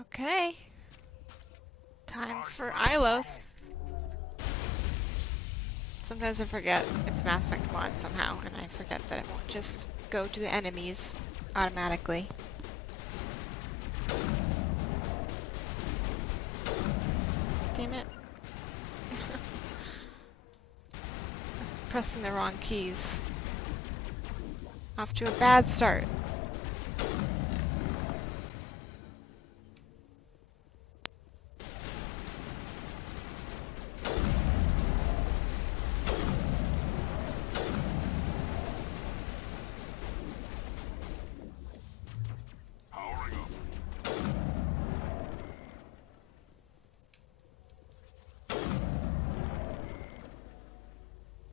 Okay. Time for Ilos. Sometimes I forget it's Mass Effect 1 somehow, and I forget that it won't just go to the enemies automatically. Damn it. I was pressing the wrong keys. Off to a bad start.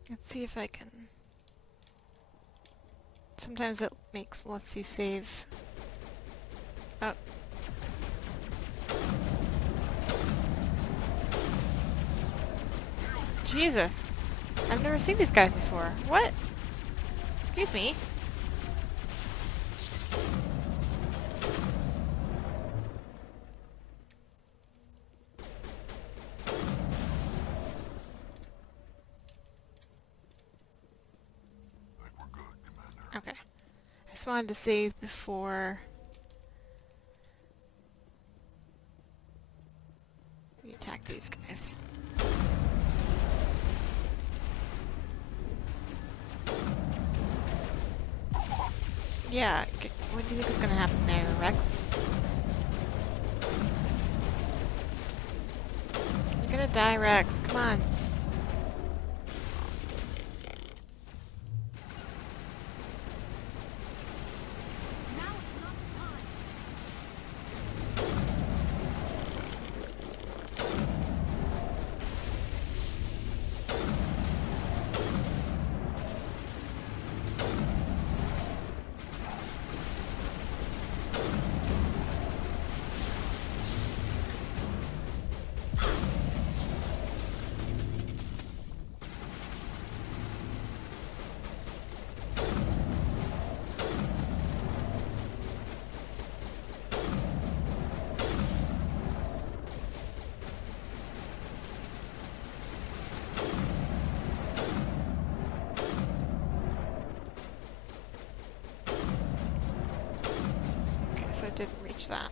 Let's see if I can... Sometimes it lets you save. Oh. Jesus! I've never seen these guys before. What? Excuse me? Okay. I just wanted to save before we attack these guys. Yeah, what do you think is gonna happen there, Rex? You're gonna die, Rex. Come on. I didn't reach that.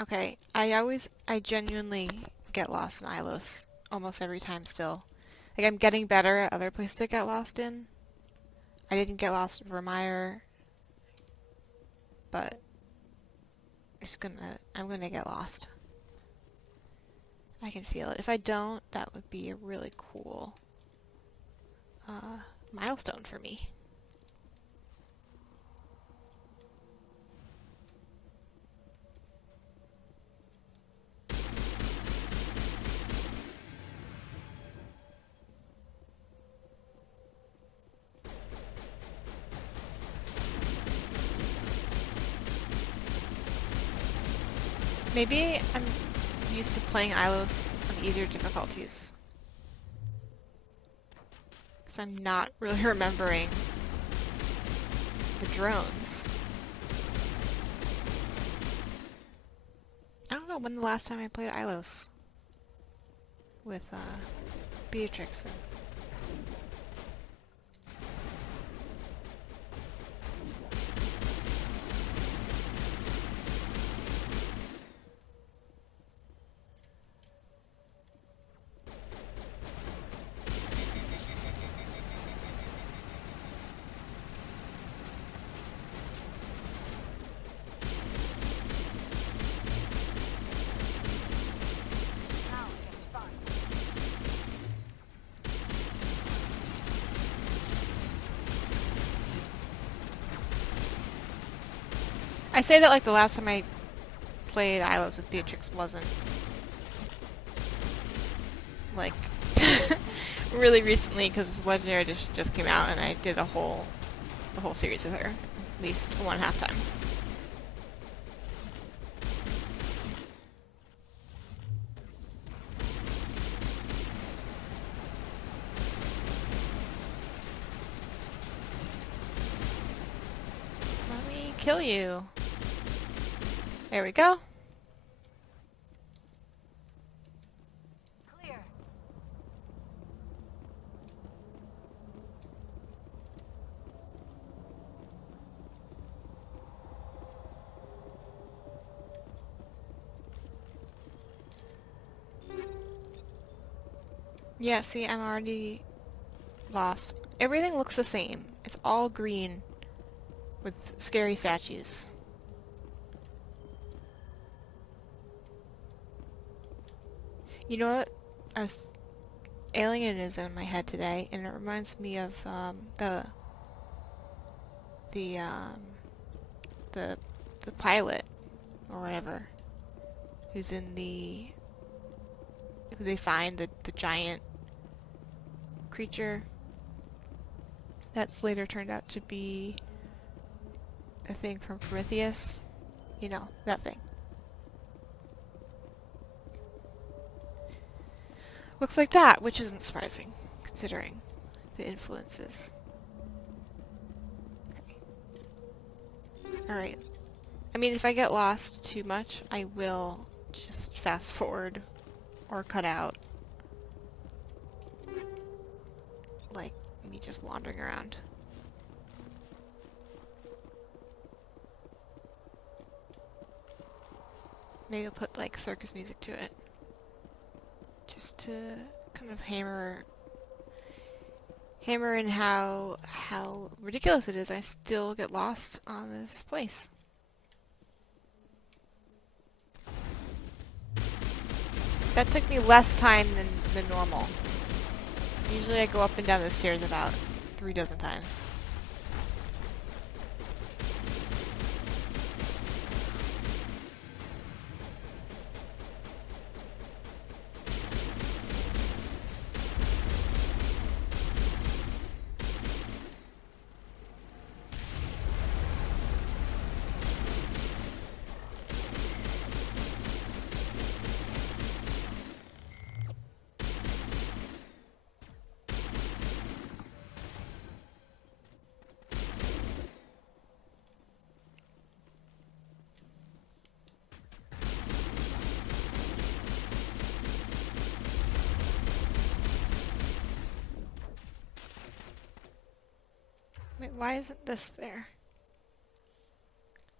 Okay, I genuinely get lost in Ilos almost every time still. Like, I'm getting better at other places to get lost in. I didn't get lost in Vermeer, but I'm gonna get lost. I can feel it. If I don't, that would be a really cool milestone for me. Maybe I'm used to playing Ilos on easier difficulties. Because I'm not really remembering the drones. I don't know when the last time I played Ilos with Beatrix is. I say that like the last time I played Ilos with Beatrix wasn't like really recently, because Legendary Edition just came out and I did the whole series with her at least 1.5 times. Let me kill you. There we go. Clear. Yeah, see, I'm already lost. Everything looks the same. It's all green with scary statues. You know what? Alien is in my head today, and it reminds me of the pilot or whatever, who's in who they find the giant creature that's later turned out to be a thing from Prometheus. You know, that thing. Looks like that, which isn't surprising, considering the influences. Okay. Alright. I mean, if I get lost too much, I will just fast forward or cut out. Like, me just wandering around. Maybe I'll put, like, circus music to it. Just to kind of hammer in how ridiculous it is. I still get lost on this place. That took me less time than normal. Usually I go up and down the stairs about 3 dozen times. Wait, why isn't this there?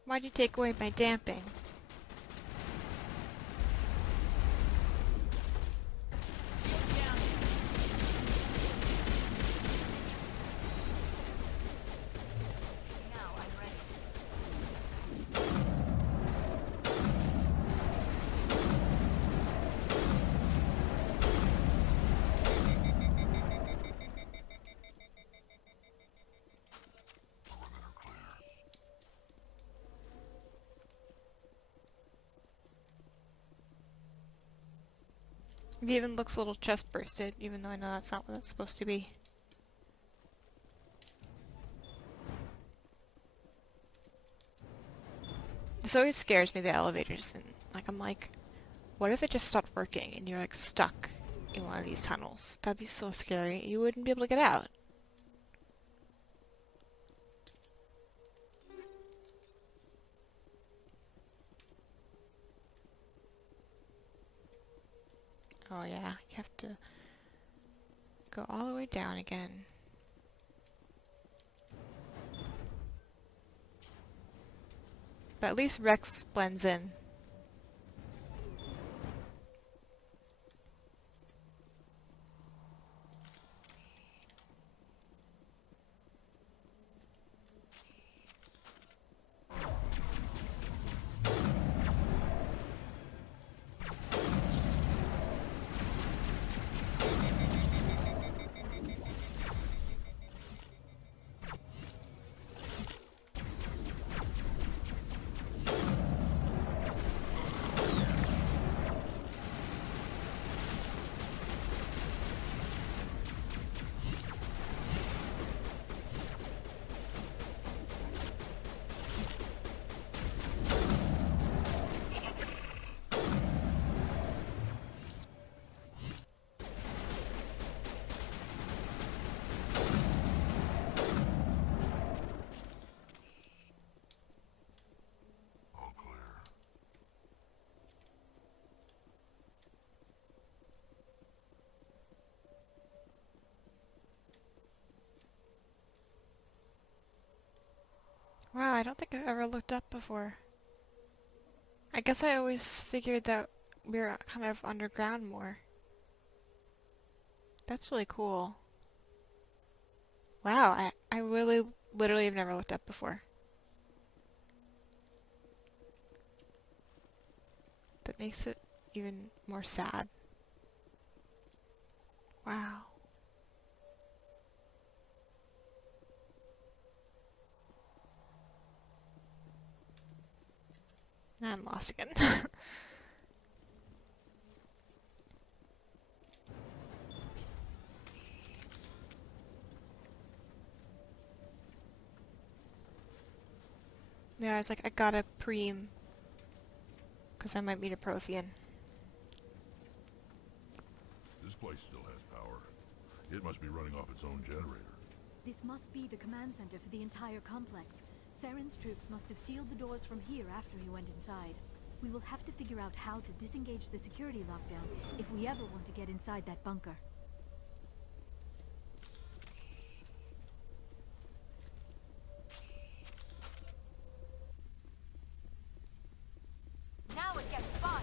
Why'd you take away my damping? It even looks a little chest bursted, even though I know that's not what it's supposed to be. This always scares me, the elevators, and I'm like, what if it just stopped working and you're like stuck in one of these tunnels? That'd be so scary. You wouldn't be able to get out. Oh yeah, you have to go all the way down again. But at least Rex blends in. I don't think I've ever looked up before. I guess I always figured that we were kind of underground more. That's really cool. Wow, I really, literally have never looked up before. That makes it even more sad. Wow. Now I'm lost again. Yeah, I was like, I gotta preem, because I might meet a Prothean. This place still has power. It must be running off its own generator. This must be the command center for the entire complex. Saren's troops must have sealed the doors from here after he went inside. We will have to figure out how to disengage the security lockdown if we ever want to get inside that bunker. Now it gets fun!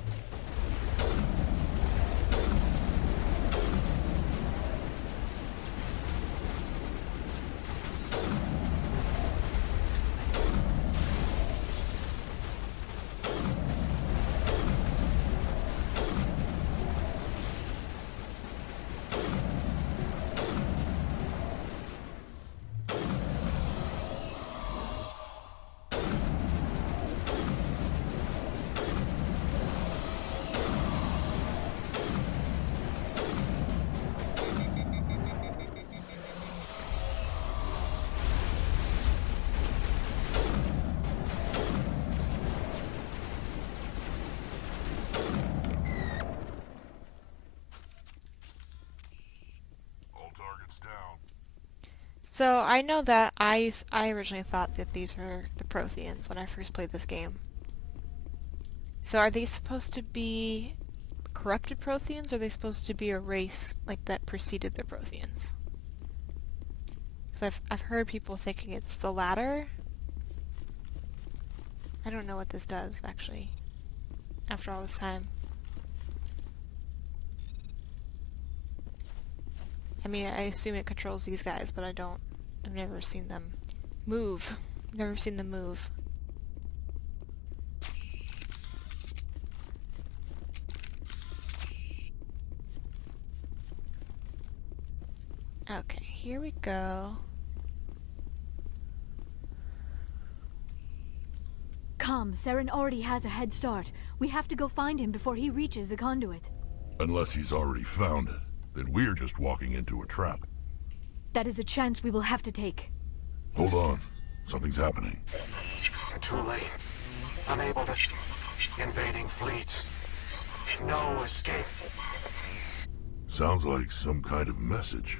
So I know that I originally thought that these were the Protheans when I first played this game. So are they supposed to be corrupted Protheans, or are they supposed to be a race like that preceded the Protheans? Because I've heard people thinking it's the latter. I don't know what this does, actually, after all this time. I mean, I assume it controls these guys, but I've never seen them move. Never seen them move. Okay, here we go. Come, Saren already has a head start. We have to go find him before he reaches the conduit. Unless he's already found it, then we're just walking into a trap. That is a chance we will have to take. Hold on. Something's happening. Too late. Unable to... Invading fleets. No escape. Sounds like some kind of message,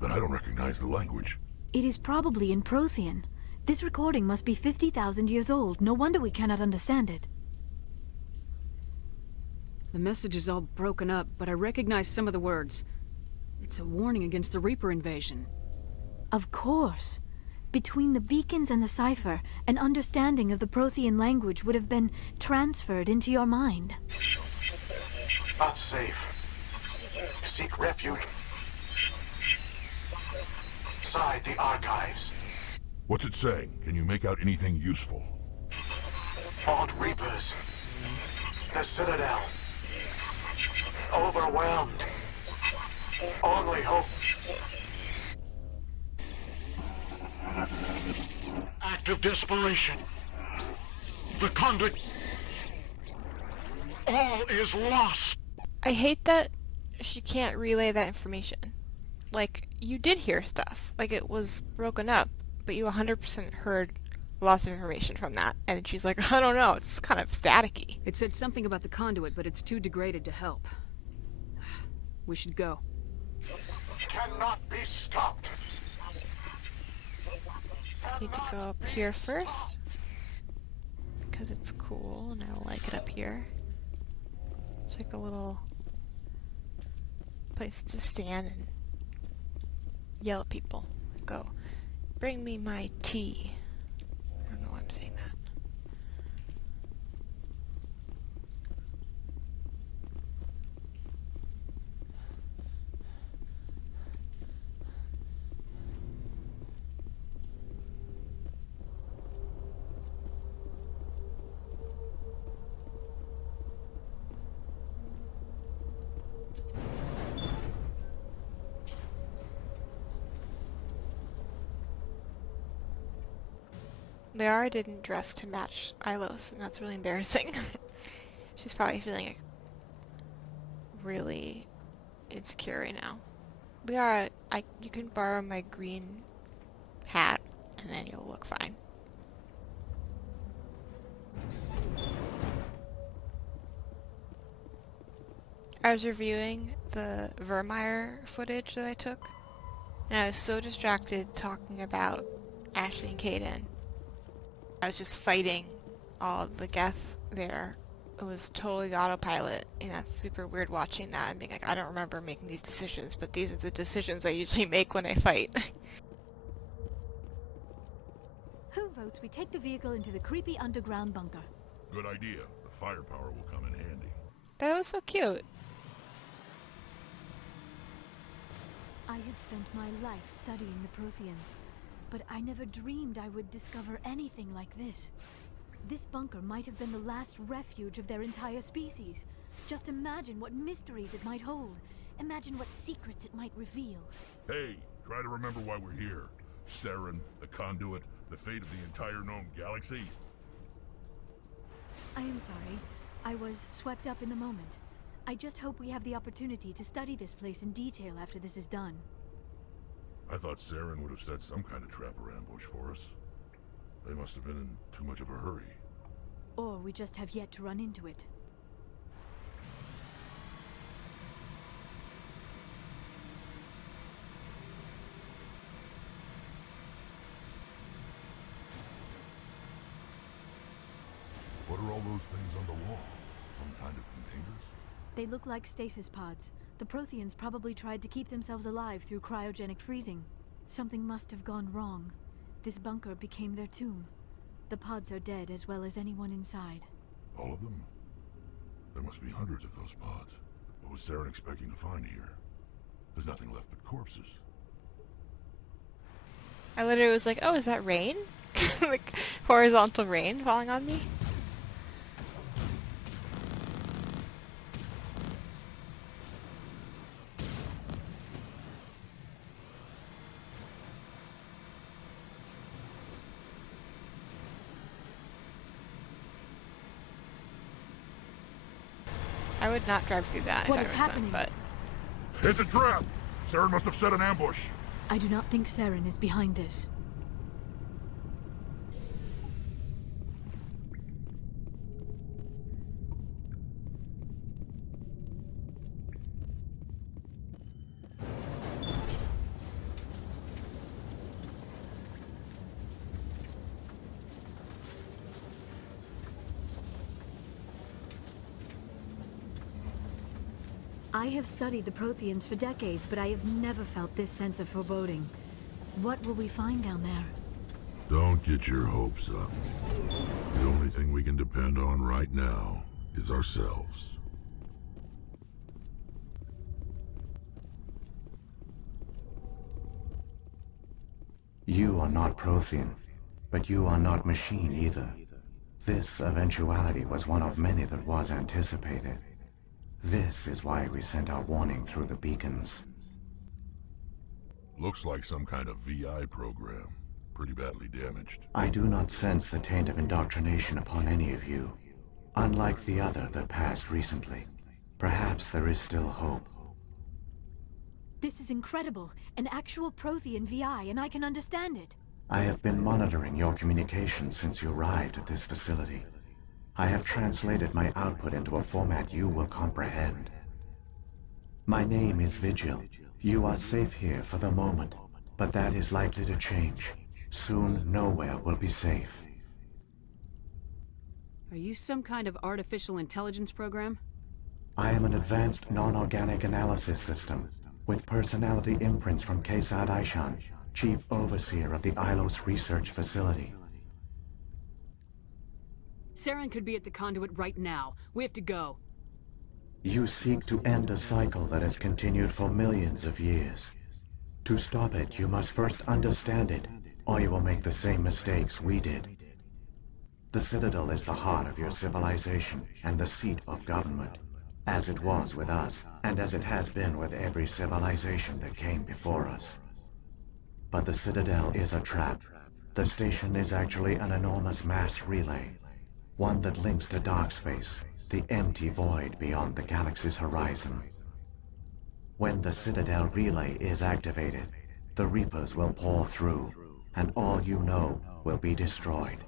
but I don't recognize the language. It is probably in Prothean. This recording must be 50,000 years old. No wonder we cannot understand it. The message is all broken up, but I recognize some of the words. It's a warning against the Reaper invasion. Of course. Between the beacons and the cipher, an understanding of the Prothean language would have been transferred into your mind. Not safe. Seek refuge. Inside the archives. What's it saying? Can you make out anything useful? Vault Reapers. The Citadel. Overwhelmed. Only hope. Act of desperation. The conduit. All is lost. I hate that she can't relay that information. Like, you did hear stuff. Like, it was broken up, but you 100% heard lots of information from that. And she's like, I don't know, it's kind of staticky. It said something about the conduit, but it's too degraded to help. We should go. Cannot be stopped. Need to go up here first, because it's cool and I like it up here. It's like a little place to stand and yell at people. Go, bring me my tea. I don't know why I'm Liara didn't dress to match Ilos, and that's really embarrassing. She's probably feeling like, really insecure right now. Liara, you can borrow my green hat, and then you'll look fine. I was reviewing the Vermeer footage that I took, and I was so distracted talking about Ashley and Kaden. I was just fighting all the Geth there. It was totally autopilot, and that's super weird watching that and being like, I don't remember making these decisions, but these are the decisions I usually make when I fight. Who votes we take the vehicle into the creepy underground bunker? Good idea. The firepower will come in handy. That was so cute. I have spent my life studying the Protheans, but I never dreamed I would discover anything like this. This bunker might have been the last refuge of their entire species. Just imagine what mysteries it might hold. Imagine what secrets it might reveal. Hey, try to remember why we're here. Saren, the conduit, the fate of the entire known galaxy. I am sorry. I was swept up in the moment. I just hope we have the opportunity to study this place in detail after this is done. I thought Saren would have set some kind of trap or ambush for us. They must have been in too much of a hurry. Or we just have yet to run into it. What are all those things on the wall? Some kind of containers? They look like stasis pods. The Protheans probably tried to keep themselves alive through cryogenic freezing. Something must have gone wrong. This bunker became their tomb. The pods are dead as well as anyone inside. All of them? There must be hundreds of those pods. What was Saren expecting to find here? There's nothing left but corpses. I literally was like, oh, is that rain? Like, horizontal rain falling on me? I would not drive through that What if is I was happening? them, It's a trap! Saren must have set an ambush! I do not think Saren is behind this. I have studied the Protheans for decades, but I have never felt this sense of foreboding. What will we find down there? Don't get your hopes up. The only thing we can depend on right now is ourselves. You are not Prothean, but you are not machine either. This eventuality was one of many that was anticipated. This is why we sent our warning through the beacons. Looks like some kind of VI program. Pretty badly damaged. I do not sense the taint of indoctrination upon any of you. Unlike the other that passed recently. Perhaps there is still hope. This is incredible. An actual Prothean VI, and I can understand it. I have been monitoring your communications since you arrived at this facility. I have translated my output into a format you will comprehend. My name is Vigil. You are safe here for the moment, but that is likely to change. Soon, nowhere will be safe. Are you some kind of artificial intelligence program? I am an advanced non-organic analysis system, with personality imprints from Kesad Aishan, Chief Overseer of the Ilos Research Facility. Saren could be at the conduit right now. We have to go. You seek to end a cycle that has continued for millions of years. To stop it, you must first understand it, or you will make the same mistakes we did. The Citadel is the heart of your civilization and the seat of government, as it was with us, and as it has been with every civilization that came before us. But the Citadel is a trap, The station is actually an enormous mass relay, one that links to dark space, the empty void beyond the galaxy's horizon. When the Citadel relay is activated, the Reapers will pour through, and all you know will be destroyed.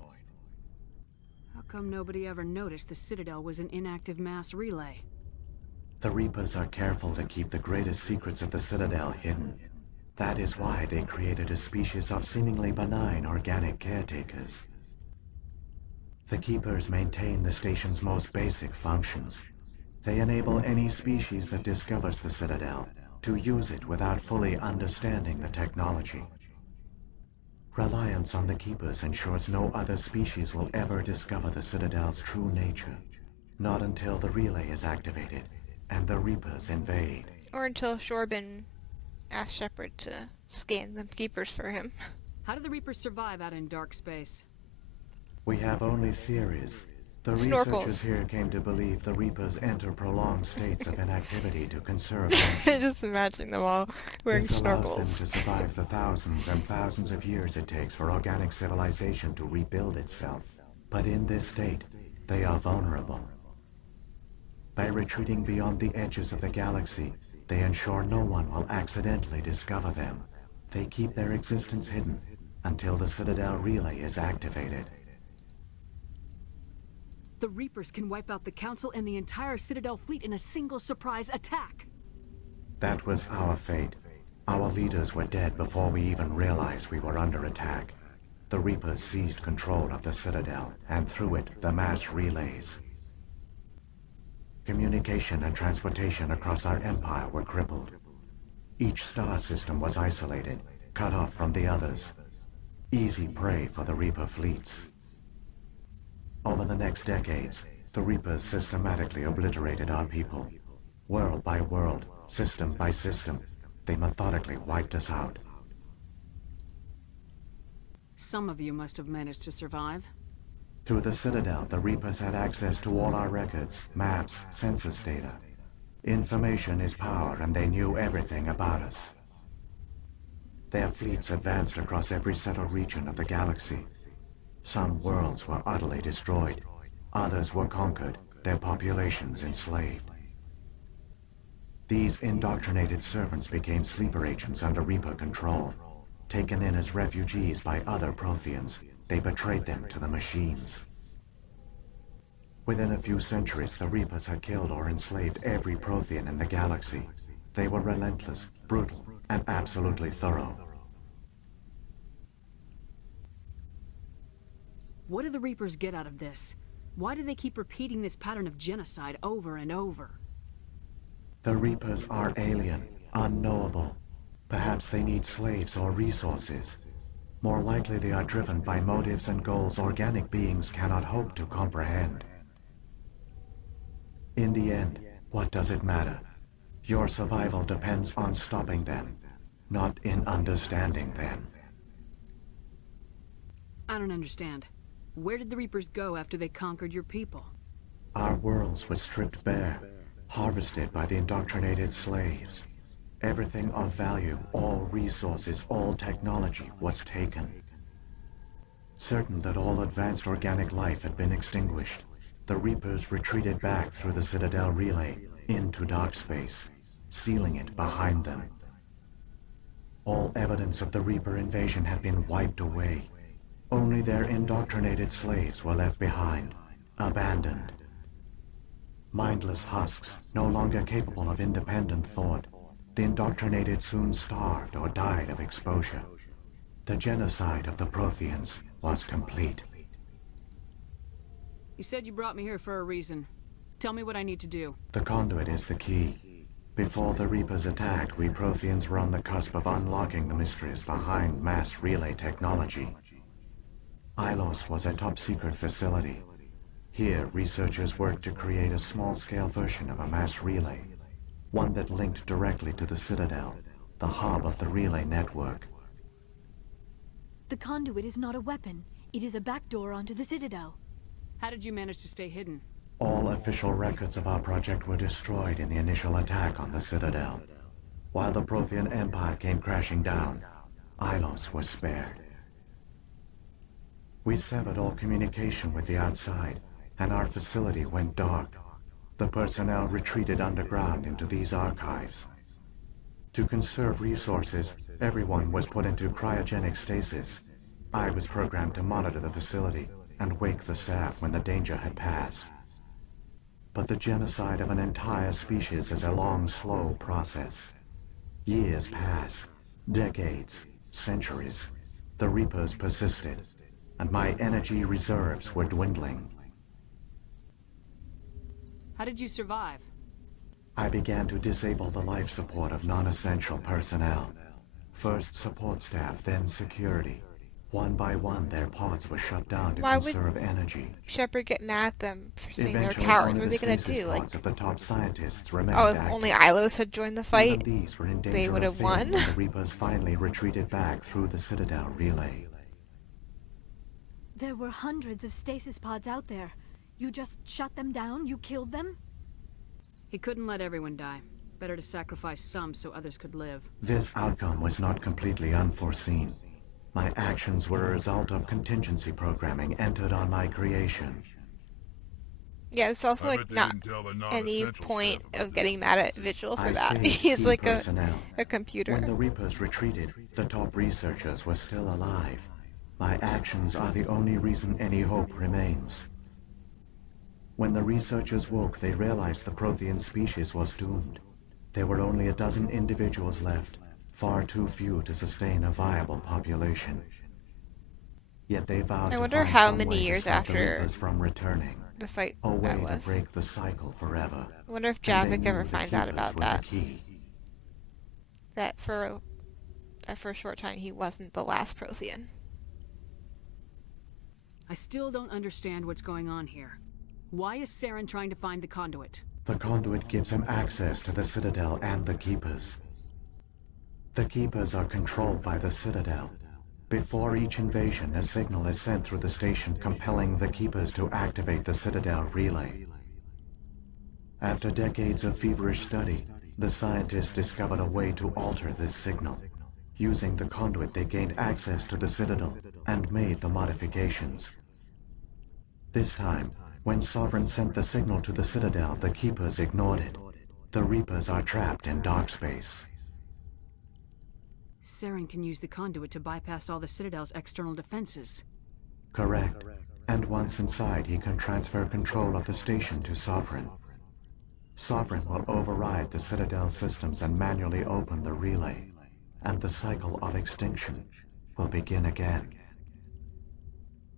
How come nobody ever noticed the Citadel was an inactive mass relay? The Reapers are careful to keep the greatest secrets of the Citadel hidden. That is why they created a species of seemingly benign organic caretakers. The Keepers maintain the station's most basic functions. They enable any species that discovers the Citadel to use it without fully understanding the technology. Reliance on the Keepers ensures no other species will ever discover the Citadel's true nature. Not until the relay is activated and the Reapers invade. Or until Shorbin asked Shepard to scan the Keepers for him. How do the Reapers survive out in dark space? We have only theories. The Snorkels. researchers here came to believe the Reapers enter prolonged states of inactivity to conserve Just imagine them all wearing This allows snorkels. them to survive the thousands and thousands of years it takes for organic civilization to rebuild itself. But in this state, they are vulnerable. By retreating beyond the edges of the galaxy, they ensure no one will accidentally discover them. They keep their existence hidden until the Citadel relay is activated. The Reapers can wipe out the Council and the entire Citadel fleet in a single surprise attack. That was our fate. Our leaders were dead before we even realized we were under attack. The Reapers seized control of the Citadel, and through it, the mass relays. Communication and transportation across our empire were crippled. Each star system was isolated, cut off from the others. Easy prey for the Reaper fleets. Over the next decades, the Reapers systematically obliterated our people. World by world, system by system, they methodically wiped us out. Some of you must have managed to survive. Through the Citadel, the Reapers had access to all our records, maps, census data. Information is power, and they knew everything about us. Their fleets advanced across every settled region of the galaxy. Some worlds were utterly destroyed. Others were conquered, their populations enslaved. These indoctrinated servants became sleeper agents under Reaper control. Taken in as refugees by other Protheans, they betrayed them to the machines. Within a few centuries, the Reapers had killed or enslaved every Prothean in the galaxy. They were relentless, brutal, and absolutely thorough. What do the Reapers get out of this? Why do they keep repeating this pattern of genocide over and over? The Reapers are alien, unknowable. Perhaps they need slaves or resources. More likely they are driven by motives and goals organic beings cannot hope to comprehend. In the end, what does it matter? Your survival depends on stopping them, not in understanding them. I don't understand. Where did the Reapers go after they conquered your people? Our worlds were stripped bare, harvested by the indoctrinated slaves. Everything of value, all resources, all technology was taken. Certain that all advanced organic life had been extinguished, the Reapers retreated back through the Citadel relay into dark space, sealing it behind them. All evidence of the Reaper invasion had been wiped away. Only their indoctrinated slaves were left behind, abandoned. Mindless husks, no longer capable of independent thought, the indoctrinated soon starved or died of exposure. The genocide of the Protheans was complete. You said you brought me here for a reason. Tell me what I need to do. The conduit is the key. Before the Reapers attacked, we Protheans were on the cusp of unlocking the mysteries behind mass relay technology. Ilos was a top-secret facility. Here, researchers worked to create a small-scale version of a mass relay, one that linked directly to the Citadel, the hub of the relay network. The conduit is not a weapon. It is a backdoor onto the Citadel. How did you manage to stay hidden? All official records of our project were destroyed in the initial attack on the Citadel. While the Prothean Empire came crashing down, Ilos was spared. We severed all communication with the outside, and our facility went dark. The personnel retreated underground into these archives. To conserve resources, everyone was put into cryogenic stasis. I was programmed to monitor the facility and wake the staff when the danger had passed. But the genocide of an entire species is a long, slow process. Years passed, decades, centuries. The Reapers persisted, and my energy reserves were dwindling. How did you survive? I began to disable the life support of non-essential personnel. First support staff, then security. One by one, their pods were shut down to Why would conserve energy. Shepard get mad at them for saying they're Eventually, cowards. only What are the they gonna stasis do? Like, pods of the top scientists remained oh, if active. only Ilos had joined the fight, Even these were in danger they would of have failing won. when the Reapers finally retreated back through the Citadel relay. There were hundreds of stasis pods out there. You just shut them down? You killed them? He couldn't let everyone die. Better to sacrifice some so others could live. This outcome was not completely unforeseen. My actions were a result of contingency programming entered on my creation. Yeah, it's also I like bet they not didn't tell the any non-essential point staff about of getting mad at Vigil for I that. saved He's key like personnel. a computer. When the Reapers retreated, the top researchers were still alive. My actions are the only reason any hope remains. When the researchers woke, they realized the Prothean species was doomed. There were only a dozen individuals left, far too few to sustain a viable population. Yet they vowed I to wonder find how some many way to years stop the after Reapers from returning. the fight A way that to was. break the cycle forever. I wonder if And they Javik knew ever the finds out Keepers about were that. the key. That for a short time he wasn't the last Prothean. I still don't understand what's going on here. Why is Saren trying to find the conduit? The conduit gives him access to the Citadel and the Keepers. The Keepers are controlled by the Citadel. Before each invasion, a signal is sent through the station compelling the Keepers to activate the Citadel relay. After decades of feverish study, the scientists discovered a way to alter this signal. Using the conduit, they gained access to the Citadel and made the modifications. This time, when Sovereign sent the signal to the Citadel, the Keepers ignored it. The Reapers are trapped in dark space. Saren can use the conduit to bypass all the Citadel's external defenses. Correct. And once inside, he can transfer control of the station to Sovereign. Sovereign will override the Citadel systems and manually open the relay. And the cycle of extinction will begin again.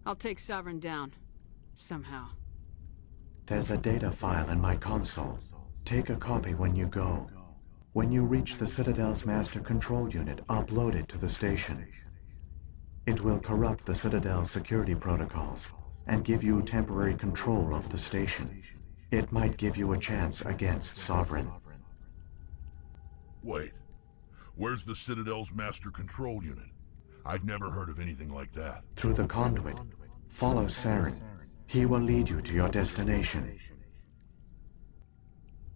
I'll take Sovereign down. Somehow. There's a data file in my console. Take a copy when you go. When you reach the Citadel's master control unit, upload it to the station. It will corrupt the Citadel's security protocols and give you temporary control of the station. It might give you a chance against Sovereign. Wait. Where's the Citadel's master control unit? I've never heard of anything like that. Through the conduit, follow Saren. He will lead you to your destination.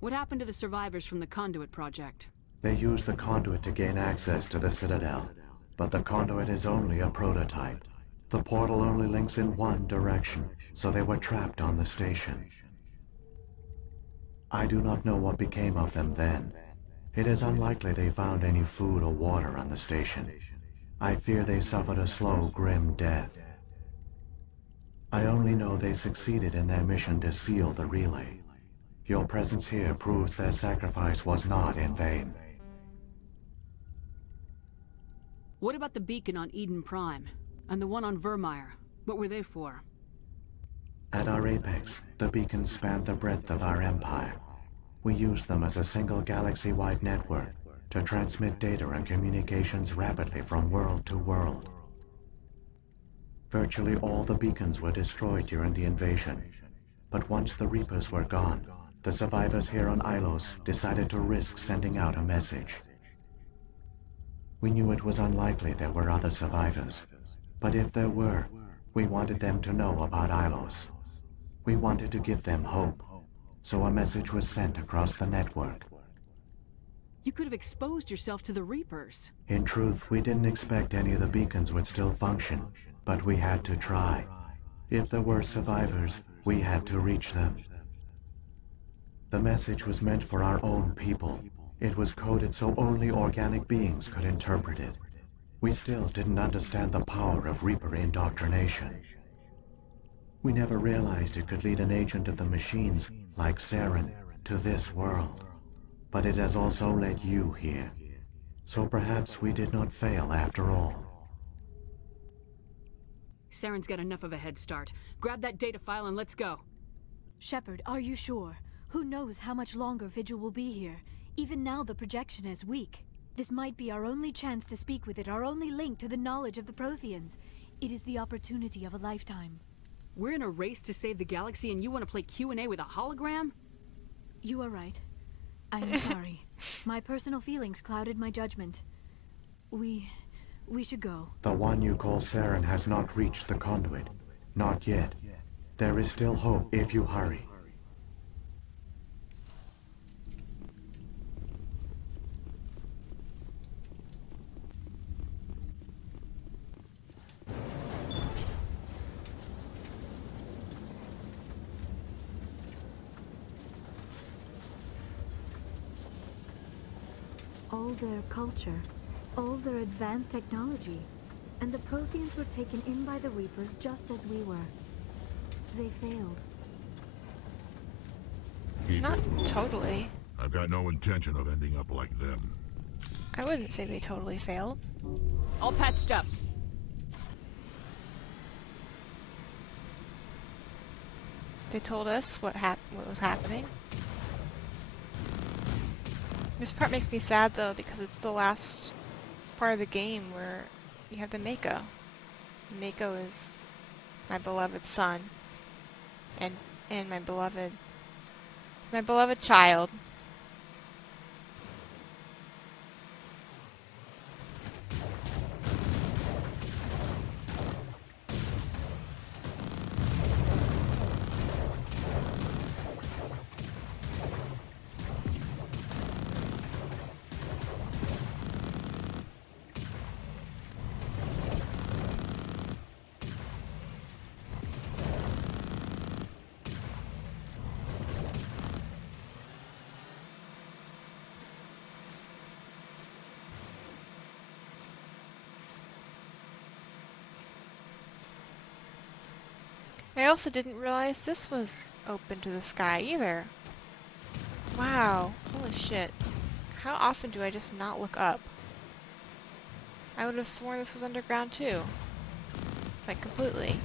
What happened to the survivors from the Conduit project? They use the conduit to gain access to the Citadel, but the conduit is only a prototype. The portal only links in one direction, so they were trapped on the station. I do not know what became of them then. It is unlikely they found any food or water on the station. I fear they suffered a slow, grim death. I only know they succeeded in their mission to seal the relay. Your presence here proves their sacrifice was not in vain. What about the beacon on Eden Prime? And the one on Vermeer? What were they for? At our apex, the beacons spanned the breadth of our empire. We used them as a single galaxy-wide network to transmit data and communications rapidly from world to world. Virtually all the beacons were destroyed during the invasion, but once the Reapers were gone, the survivors here on Ilos decided to risk sending out a message. We knew it was unlikely there were other survivors, but if there were, we wanted them to know about Ilos. We wanted to give them hope, so a message was sent across the network. You could have exposed yourself to the Reapers. In truth, we didn't expect any of the beacons would still function, but we had to try. If there were survivors, we had to reach them. The message was meant for our own people. It was coded so only organic beings could interpret it. We still didn't understand the power of Reaper indoctrination. We never realized it could lead an agent of the machines, like Saren, to this world. But it has also led you here. So perhaps we did not fail after all. Saren's got enough of a head start. Grab that data file and let's go. Shepard, are you sure? Who knows how much longer Vigil will be here? Even now the projection is weak. This might be our only chance to speak with it, our only link to the knowledge of the Protheans. It is the opportunity of a lifetime. We're in a race to save the galaxy and you want to play Q&A with a hologram? You are right. I am sorry. My personal feelings clouded my judgment. We should go. The one you call Saren has not reached the conduit. Not yet. There is still hope if you hurry. All their culture, all their advanced technology, and the Protheans were taken in by the Reapers just as we were. They failed. Not totally. I've got no intention of ending up like them. I wouldn't say they totally failed. All patched up. They told us what was happening. This part makes me sad though, because it's the last part of the game where you have the Mako. Mako is my beloved son, and my beloved child. I also didn't realize this was open to the sky either. Wow, holy shit. How often do I just not look up? I would have sworn this was underground too. Like, completely.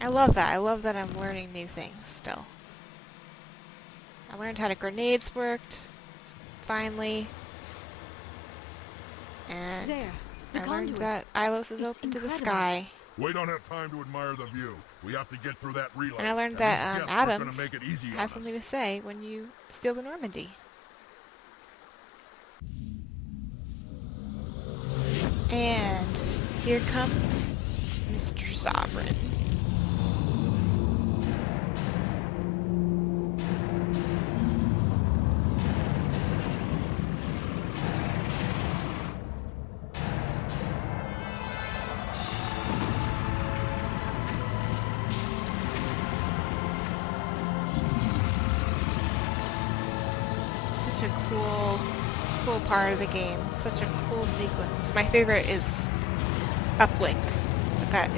I love that. I love that I'm learning new things still. I learned how the grenades worked, finally. And There, the I learned conduit. that Ilos is It's open to the incredible. sky. We don't have time to admire the view. We have to get through that relay. And I learned these that guests aren't Adams gonna make it easy on has us. something to say when you steal the Normandy. And here comes Mr. Sovereign. Such a cool part of the game. Such a cool sequence. My favorite is Uplink, but that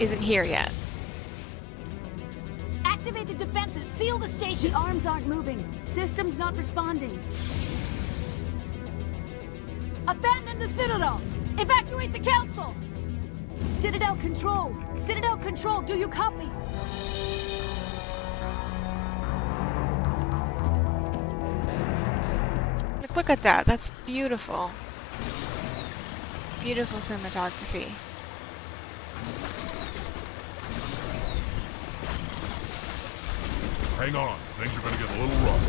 isn't here yet. Activate the defenses! Seal the station! The arms aren't moving. System's not responding. Abandon the Citadel! Evacuate the Council! Citadel Control! Citadel Control, do you copy? Look at that. That's beautiful. Beautiful cinematography. Hang on. Things are gonna get a little rough.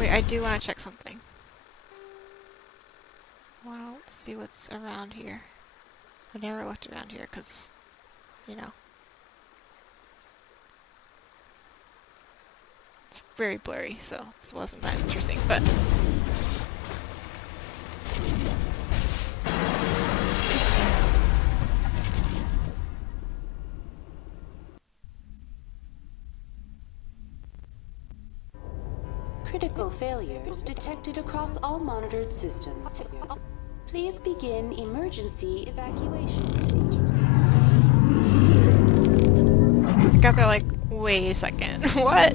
Wait, I do want to check something. Well, let's see what's around here. I've never looked around here because, you know. very blurry, so this wasn't that interesting, but... Critical failures detected across all monitored systems. Please begin emergency evacuation procedures. I got there like, wait a second, what?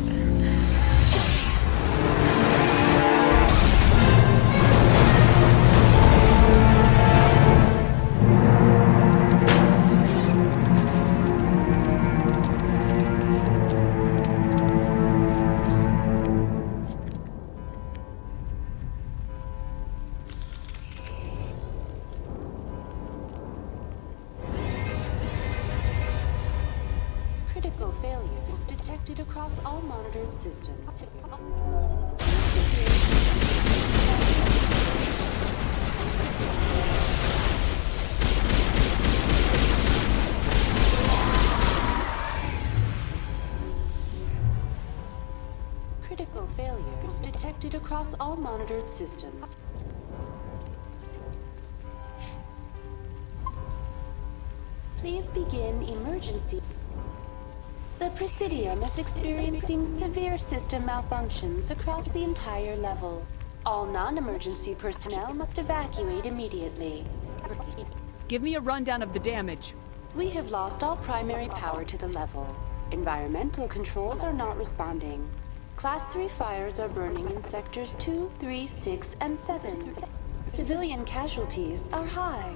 Critical failures detected across all monitored systems. Critical failures detected across all monitored systems. Please begin emergency. The Presidium is experiencing severe system malfunctions across the entire level. All non-emergency personnel must evacuate immediately. Give me a rundown of the damage. We have lost all primary power to the level. Environmental controls are not responding. Class 3 fires are burning in sectors 2, 3, 6, and 7. Civilian casualties are high.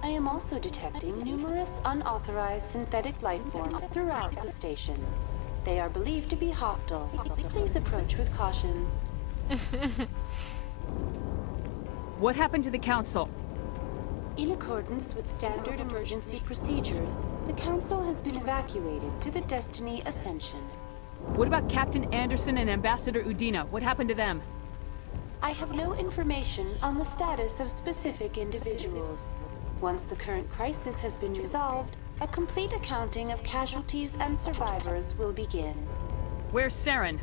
I am also detecting numerous unauthorized synthetic life forms throughout the station. They are believed to be hostile. Please approach with caution. What happened to the Council? In accordance with standard emergency procedures, the Council has been evacuated to the Destiny Ascension. What about Captain Anderson and Ambassador Udina? What happened to them? I have no information on the status of specific individuals. Once the current crisis has been resolved, a complete accounting of casualties and survivors will begin. Where's Saren?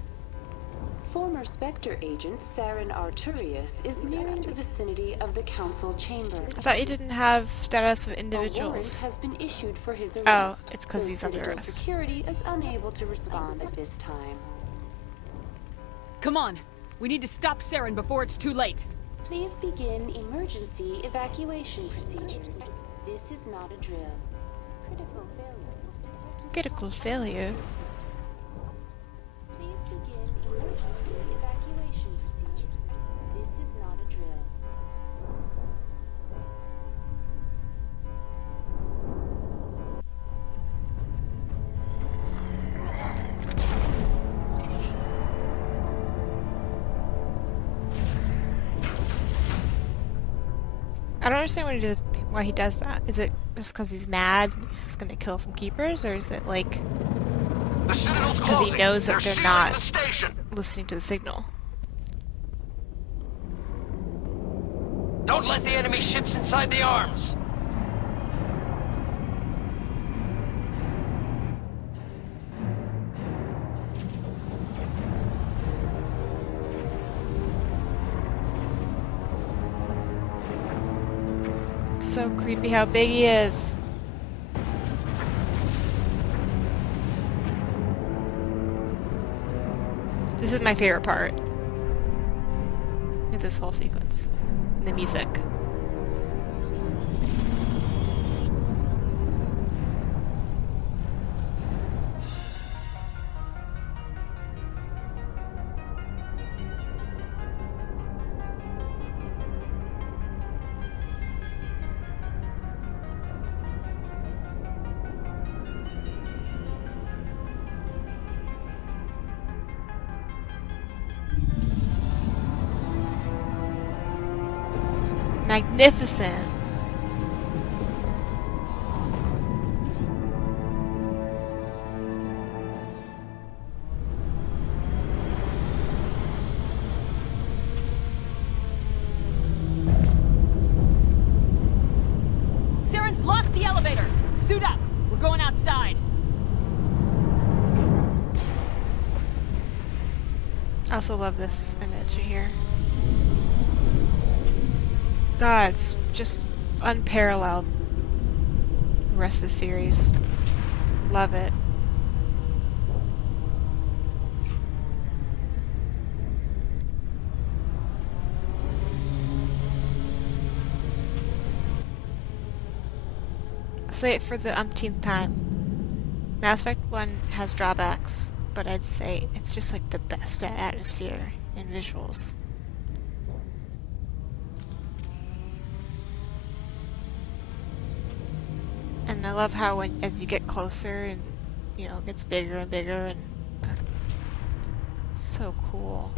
Former Spectre agent Saren Arturius is nearing the vicinity of the Council chamber. I thought you didn't have status of A warrant individuals. has been issued for his arrest. Oh, it's 'cause though he's under Citadel arrest. Security is unable to respond at this time. Come on! We need to stop Saren before it's too late! Please begin emergency evacuation procedures. This is not a drill. Critical failures. Critical failure. Please begin emergency evacuation procedures. This is not a drill. I don't understand why he does that. Is it just because he's mad and he's just gonna kill some keepers, or is it like The Citadel's because closing. he knows that They're they're sealing not the station. listening to the signal? Don't let the enemy ships inside the arms! So creepy how big he is. This is my favorite part of this whole sequence. The music. Magnificent. Saren's locked the elevator! Suit up! We're going outside! I also love this image here. God, it's just unparalleled. The rest of the series. Love it. I'll say it for the umpteenth time. Mass Effect 1 has drawbacks, but I'd say it's just like the best at atmosphere and visuals. And I love how as you get closer and, you know, it gets bigger and bigger, and it's so cool.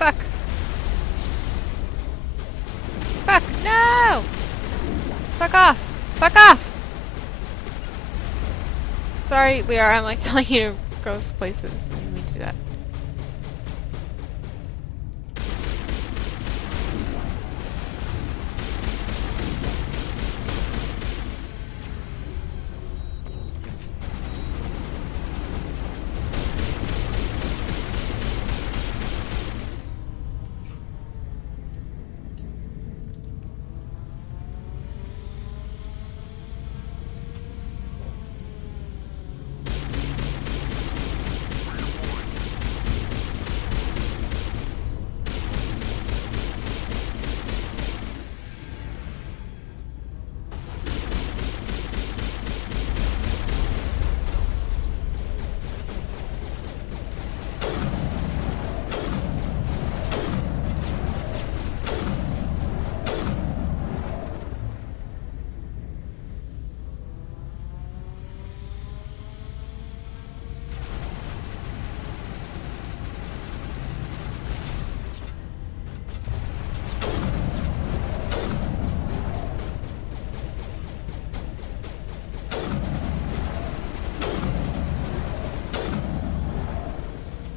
Fuck! Fuck! No! Fuck off! Fuck off! Sorry, I'm like telling you to go places. I didn't mean to do that.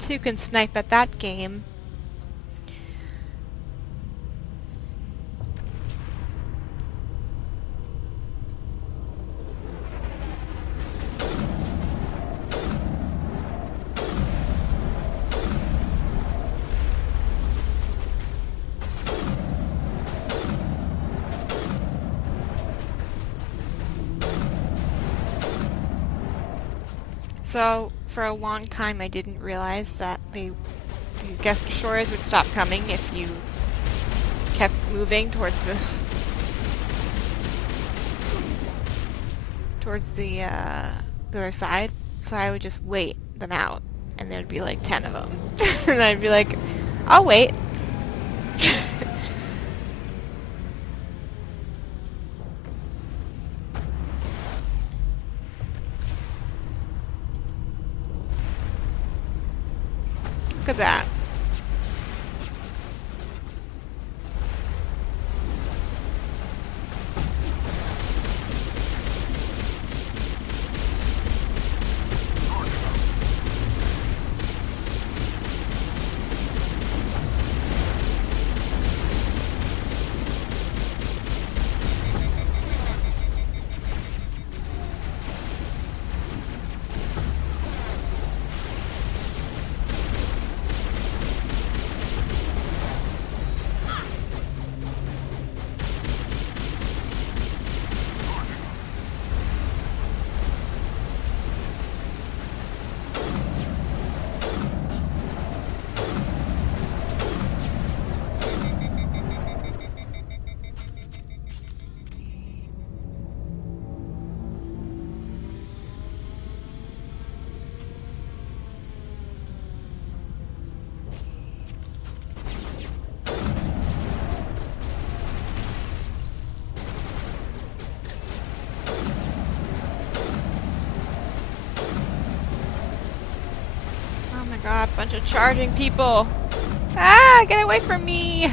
Two can snipe at that game. So, for a long time I didn't realize that the guest destroyers would stop coming if you kept moving towards the other side. So I would just wait them out, and there'd be like 10 of them. And I'd be like, I'll wait. Look at that. God, bunch of charging people! Ah, get away from me!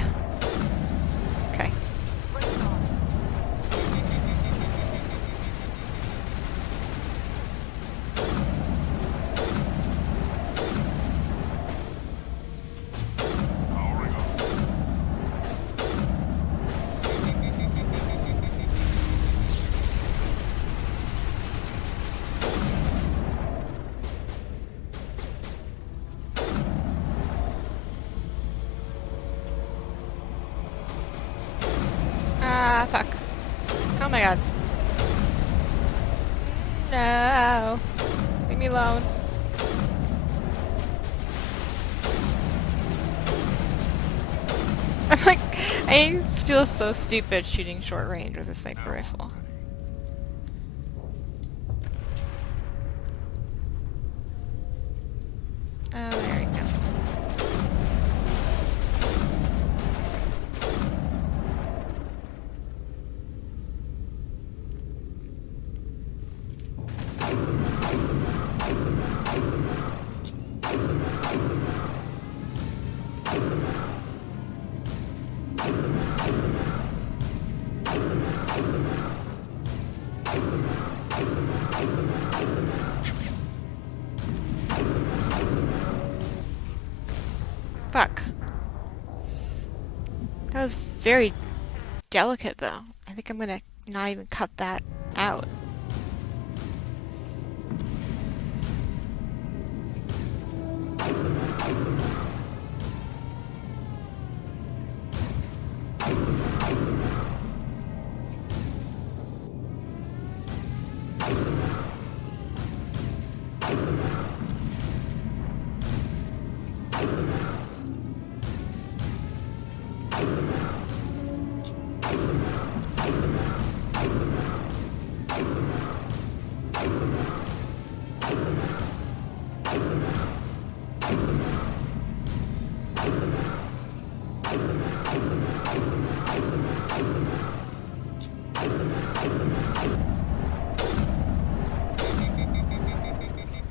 Okay. Powering up. Ah, fuck. Oh my god. No! Leave me alone. I'm like, I feel so stupid shooting short range with a sniper rifle. Oh, there he comes. Fuck. That was very delicate, though. I think I'm gonna not even cut that out.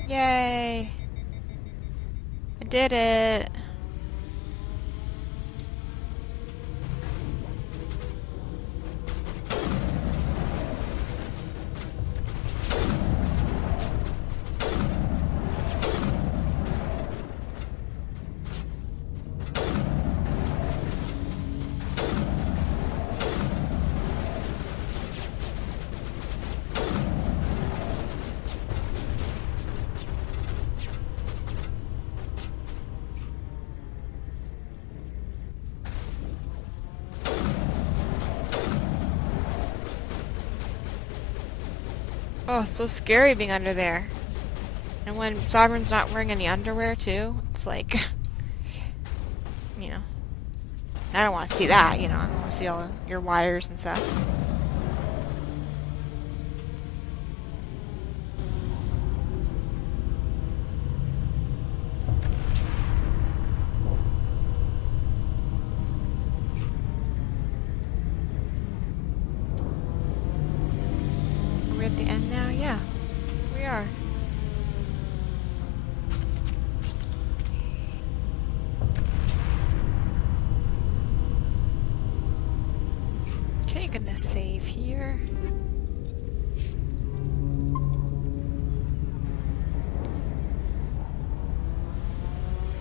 Yay! I did it! Oh, it's so scary being under there. And when Sovereign's not wearing any underwear, too, it's like, you know, I don't want to see that, you know, I don't want to see all your wires and stuff. Are we at the end now? Yeah, we are. Okay, gonna save here.